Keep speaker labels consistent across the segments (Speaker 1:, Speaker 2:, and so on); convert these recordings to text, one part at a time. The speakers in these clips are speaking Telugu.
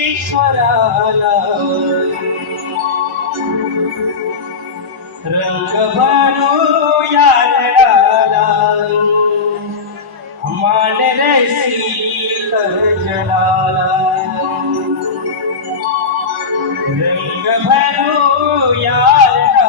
Speaker 1: नटीश्वराला रंगभानो यारला मान रसी कर जलाला
Speaker 2: रंगभानो यारला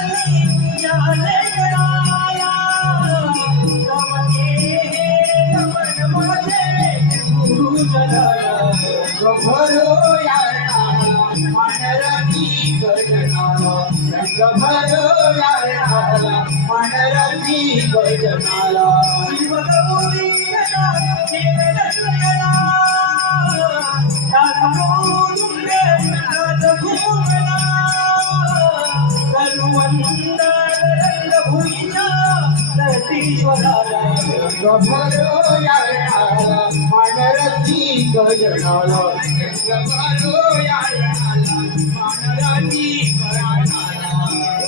Speaker 2: మనరథీ గజనాల మనరథీ గజనాల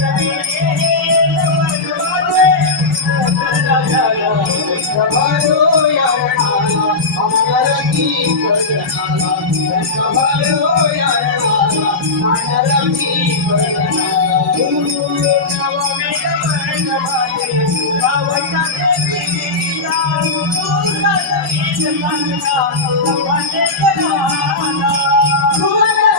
Speaker 1: I'm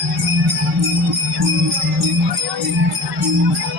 Speaker 2: よし!